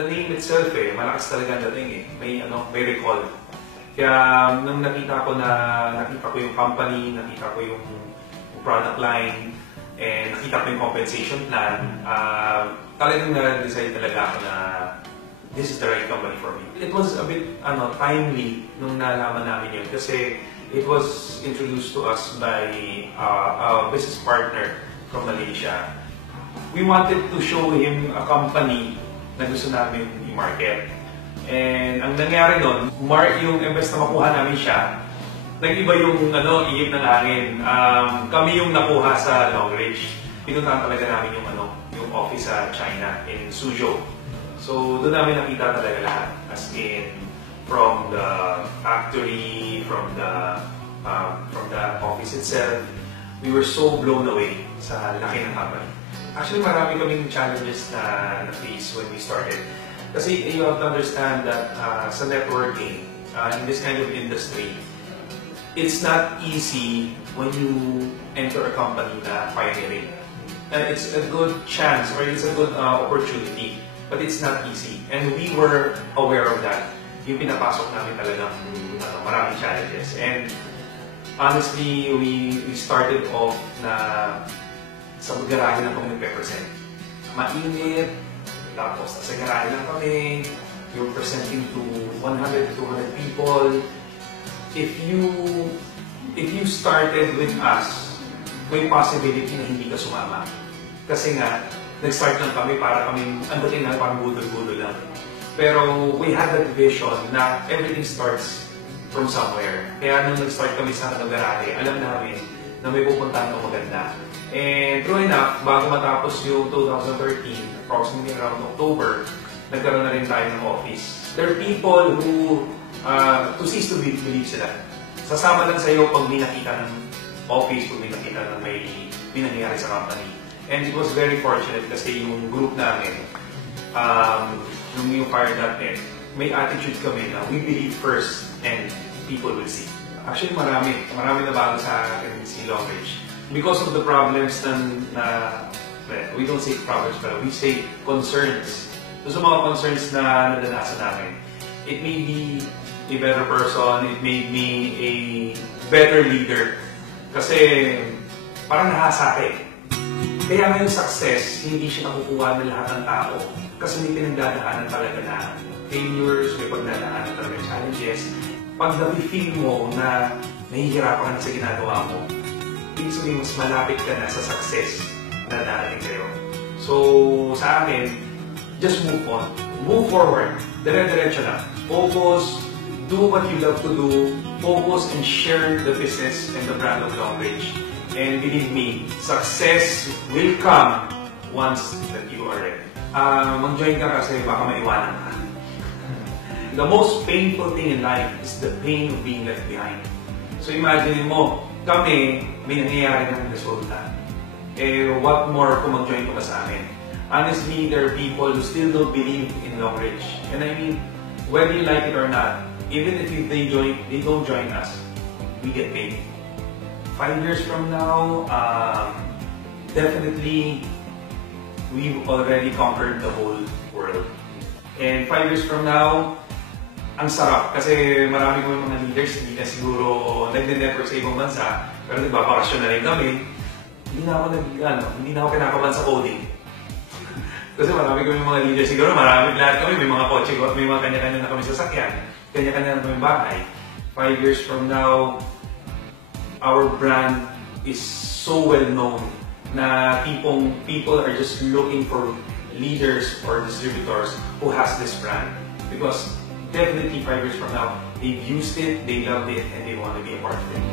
the name itself malakas talaga ang dating may recall. Kaya nung nakita ko yung company, nakita ko yung product line, and nakita ko yung compensation plan, talagang na-decide talaga ako na this is the right company for me. It was a bit timely nung nalaman namin yun kasi it was introduced to us by a business partner from Malaysia. We wanted to show him a company na gusto namin i-market. And ang nangyari nun, yung imbes na makuha namin siya, nag-iba yung ihip ng hangin. Kami yung nakuha sa Longreach. Pinuntahan talaga namin yung office sa China, in Suzhou. So doon namin nakita talaga lahat. As in, from the factory, from the office itself, we were so blown away sa laki ng company. Actually, marami kaming challenges na face when we started. Kasi you have to understand that sa networking, in this kind of industry, it's not easy when you enter a company na pioneering. It's a good chance or it's a good opportunity, but it's not easy. And we were aware of that. Yung pinapasok namin talagang maraming challenges. And honestly, we started off na sa garahe lang kami nagpe-present. Mainit, tapos sa garahe lang kami, you're presenting to 100 to 200 people. If you started with us, may possibility na hindi ka sumama. Kasi nga, nag-start lang kami para kami, ang dating na parang budol-budol lang. Pero we had that vision na everything starts from somewhere. Kaya nung nag-start kami sa garahe, alam namin na may pupuntahan na maganda. And true enough, bago matapos yung 2013, approximately around October, nagkaroon na rin tayo ng office. There are people who, to cease to believe sila. Sasama lang sa'yo pag may nakita ng office, pag may nakita ng may nangyayari sa company. And it was very fortunate kasi yung group namin, yung Fire.net, may attitude kami na we believe first and people will see. Actually, marami na bago sa akin si Longreach. Because of the problems we don't say problems, but we say concerns. So sa mga concerns na nadanasan namin, it made me a better person, it made me a better leader. Kasi parang nahasake. Kaya ngayon success, hindi siya nakukuha ng lahat ng tao. Kasi may pinagdadaanan talaga na failures, may pagdadaanan talaga challenges. Pag na-feel mo na nahihirapan ka na sa ginagawa mo, ibig sabihin mas malapit ka na sa success na darating sa'yo. So, sa akin, just move on. Move forward. Dire-diretso na. Focus. Do what you love to do. Focus and share the business and the brand of Longreach. And believe me, success will come once that you are ready. Mag-join ka kasi baka maiwanan ka. The most painful thing in life is the pain of being left behind. So imagine mo, kami, may nangyayari ng resulta. What more kung mag-join ko pa sa amin? Honestly, there are people who still don't believe in Longreach. And I mean, whether you like it or not, even if they don't join us, we get paid. 5 years from now, definitely, we've already conquered the whole world. And 5 years from now, ang sarap kasi marami kami mga leaders, hindi na siguro nag-network sa ibang bansa, pero nagbabakasyon na rin kami. Hindi na ako kinakabahan sa coding. Kasi marami kami mga leaders, siguro lahat kami, may mga kotse, may mga kanya-kanya na kami sasakyan, kanya-kanya na kami bahay. 5 years from now, our brand is so well known na people are just looking for leaders or distributors who has this brand. Because definitely 5 years from now, they've used it, they loved it, and they want to be a part of it.